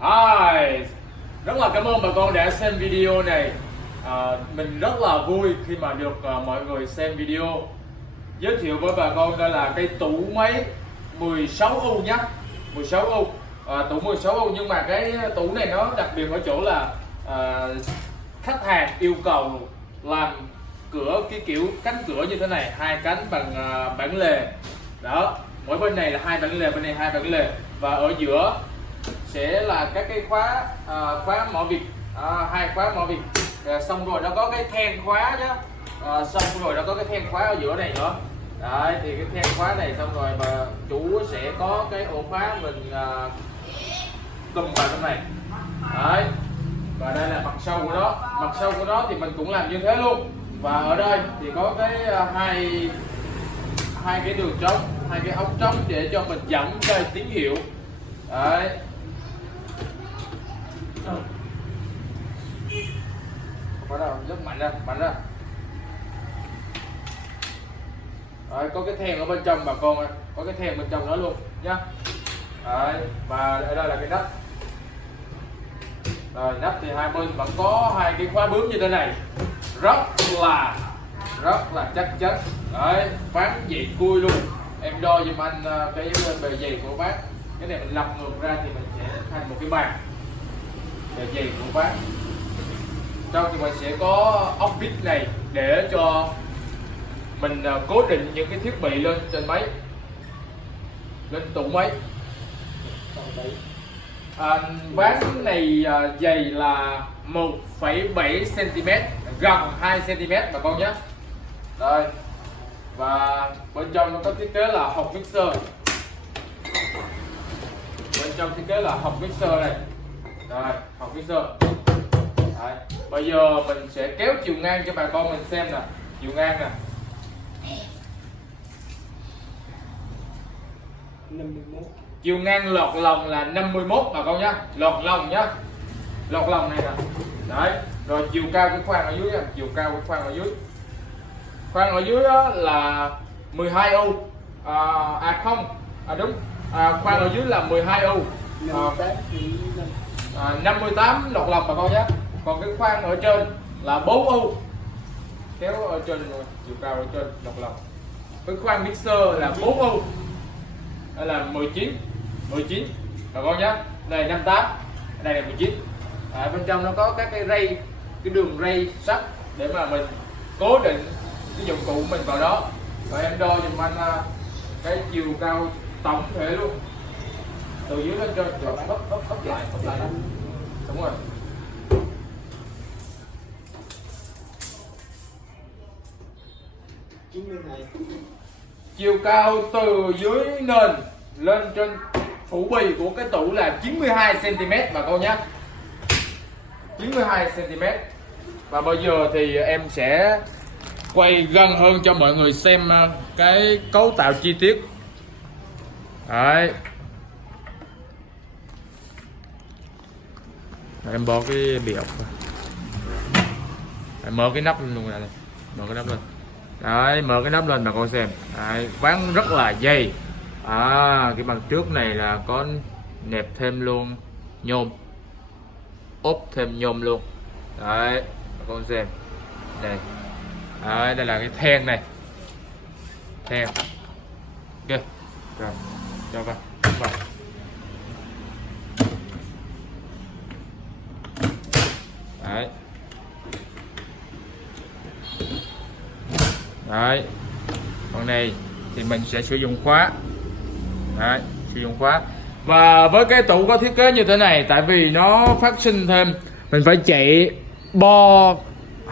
Hi, rất là cảm ơn bà con đã xem video này. Mình rất là vui khi mà được mọi người xem video. Giới thiệu với bà con đây là cây tủ máy 16 U nhé, 16 U. Tủ 16 U nhưng mà cái tủ này nó đặc biệt ở chỗ là khách hàng yêu cầu làm cửa cái kiểu cánh cửa như thế này, hai cánh bằng bản lề. Đó, mỗi bên này là hai bản lề, bên này hai bản lề, và ở giữa sẽ là các cái khóa khóa mỏ vịt, hai khóa mỏ vịt. Xong rồi nó có cái then khóa nhá, xong rồi nó có cái then khóa ở giữa này nữa. Đấy, thì cái then khóa này xong rồi mà chủ sẽ có cái ổ khóa mình tùm vào trong này. Đấy, và đây là mặt sau của nó, mặt sau của nó thì mình cũng làm như thế luôn. Và ở đây thì có cái hai cái đường trống, hai cái ống trống để cho mình dẫn cái tín hiệu. Đấy, bắt đầu rất mạnh ra, mạnh ra. Đấy, có cái then ở bên trong bà con ơi, có cái then bên trong đó luôn nhá. Đấy, và ở đây là cái nắp. Rồi nắp thì hai bên vẫn có hai cái khóa bướm như thế này, rất là chắc chắn. Đấy, ván dày cui luôn. Em đo giùm anh cái bề dày của ván. Cái này mình lặp ngược ra thì mình sẽ thành một cái bàn. Bề dày của ván. Trong thì mình sẽ có ốc vít này để cho mình cố định những cái thiết bị lên trên máy, lên tủ máy. Ván này dày là 1,7 cm, gần 2 cm bà con nhé. Đây, và bên trong nó có thiết kế là hộc mixer. Bên trong thiết kế là hộc mixer này. Rồi, hộc mixer. Đấy, bây giờ mình sẽ kéo chiều ngang cho bà con mình xem nè, chiều ngang nè. 51. Chiều ngang lọt lòng là 51 bà con nhá, lọt lòng nhá, lọt lòng này nè. Đấy, rồi chiều cao cái khoang ở dưới nha, chiều cao cái khoang ở dưới, khoang ở dưới đó là 12 U. Đúng, khoang ở dưới là 12 U. 58 lọt lòng bà con nhé. Còn cái khoang ở trên là 4 U, kéo ở trên rồi, chiều cao ở trên lọt lòng. Cái khoang mixer là 4 U, đây là 19 bà con nhé. Đây 58, đây là 19. Bên trong nó có các cái ray, cái đường ray sắt để mà mình cố định cái dụng cụ mình vào đó. Và em đo giùm anh cái chiều cao tổng thể luôn, từ dưới lên trên, rồi ấp lại đó. Đúng rồi. Chiều cao từ dưới nền lên trên phủ bì của cái tủ là 92 cm bà con nhé, 92 cm. Và bây giờ thì em sẽ quay gần hơn cho mọi người xem cái cấu tạo chi tiết. Đấy, em bỏ cái bìa ốc, mở cái nắp lên luôn này, mở cái nắp lên. Đấy, mở cái nắp lên bà con xem. Đấy, ván rất là dày. Cái bằng trước này là có nẹp thêm luôn nhôm, ốp thêm nhôm luôn. Đấy, bà con xem đây. Đấy, đây là cái then này, then ok. Rồi, cho vào. Đấy. Đấy, con này thì mình sẽ sử dụng khóa. Đấy, sử dụng khóa. Và với cái tủ có thiết kế như thế này, tại vì nó phát sinh thêm mình phải chạy bo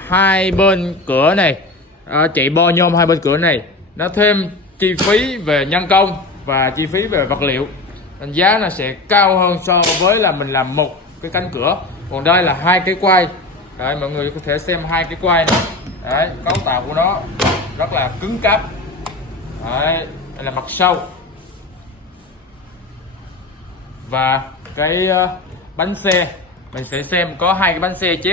hai bên cửa này, chạy bo nhôm hai bên cửa này, nó thêm chi phí về nhân công và chi phí về vật liệu, nên giá nó sẽ cao hơn so với là mình làm một cái cánh cửa. Còn đây là hai cái quai. Đấy, mọi người có thể xem hai cái quai này. Đấy, cấu tạo của nó rất là cứng cáp. Đấy, đây là mặt sau. Và cái bánh xe mình sẽ xem có hai cái bánh xe chế